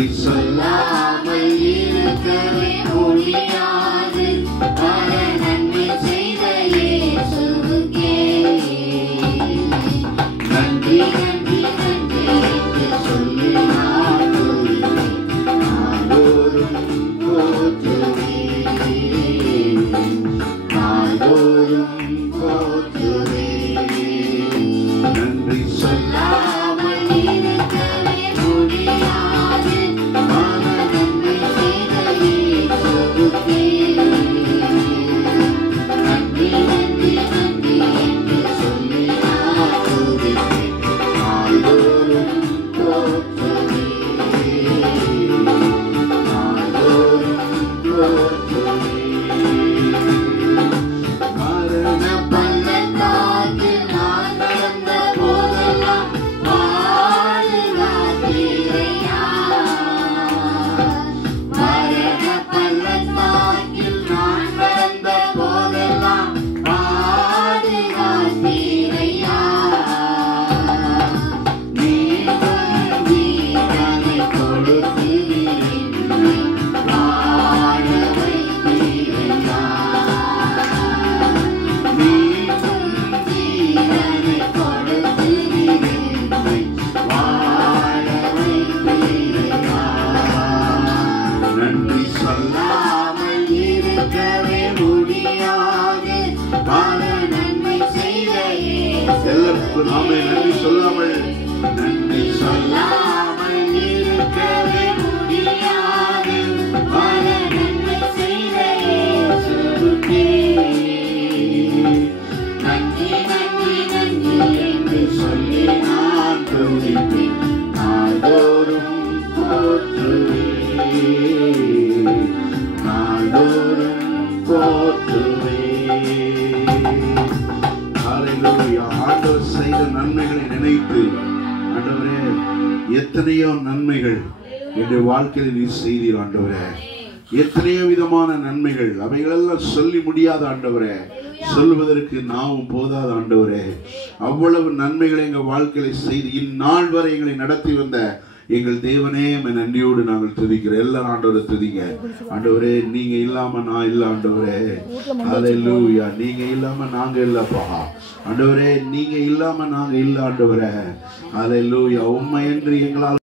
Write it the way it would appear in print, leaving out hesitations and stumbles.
நன்றி சொல்லாமல் இருக்கவே முடியாது. பல நன்மை செய்த இயேசுவுக்கே நன்றி நன்றி நன்றி என்று சொல்லி நான் நாள்தோறும் போற்றுவேன், நாள்தோறும் போற்றுவேன். நன்றி சொல்லாமல் இருக்கவே முடியாது. பல நன்மை செய்த இயேசுவுக்கே நன்றி நன்றி நன்றி என்று சொல்லி நான் துதிப்பேன், நாள்தோறும் போற்றுவேன், நாள்தோறும் போற்றுவேன். மரண பள்ளத்தாக்கில் நான் நடந்த போதெல்லாம் பாதுகாத்தீரையா. மரண பள்ளத்தாக்கில் நான் நடந்த போதெல்லாம் பாதுகாத்தீரையா. மீண்டும் வீரனை கொடுத்து என்னை வாழ வைத்தீரையா. மீண்டும் வீரனை கொடுத்து என்னை வாழ வைத்தீரையா. நன்றி சொல்லாமல் இருக்கவே முடியாது. பல நன்மை செய்த எல்லாருக்கும் நாமே நன்றி சொல்லாமல், நன்றி சொல்லாமல் இருக்கவே முடியாது. பல நன்மை செய்த இயேசுவுக்கே நன்றி நன்றி நன்றி என்று சொல்லி நான் துதிப்பேன், நாள்தோறும் போற்றுவேன், நாள்தோறும் போற்றுவேன். ஹல்லேலூயா. ஆண்டவர் செய்த நன்மைகளை நினைத்து, ஆண்டவரே எத்தனையோ நன்மைகள் என்னுடைய வாழ்க்கையில் நீ செய்தீர் ஆண்டவரே. எத்தனையோ விதமான நன்மைகள், அவைகளெல்லாம் சொல்லி முடியாத ஆண்டவரே, சொல்வதற்கு நாவும் போதாத ஆண்டவரே. அவ்வளவு நன்மைகளை எங்கள் வாழ்க்கையில செய்து இந்நாள் வரை எங்களை நடத்தி வந்த எங்கள் தேவனே நன்றியோடு நாங்கள் துதிக்கிறோம். எல்லாரும் ஆண்டவரை துதிங்க. ஆண்டவரே நீங்க இல்லாம நான் இல்ல ஆண்டவரே. ஹல்லேலூயா. நீங்க இல்லாம நாங்க இல்லப்பா ஆண்டவரே. நீங்க இல்லாம நாங்க இல்ல ஆண்டவரே. ஹல்லேலூயா. உம்மை என்று எங்களால்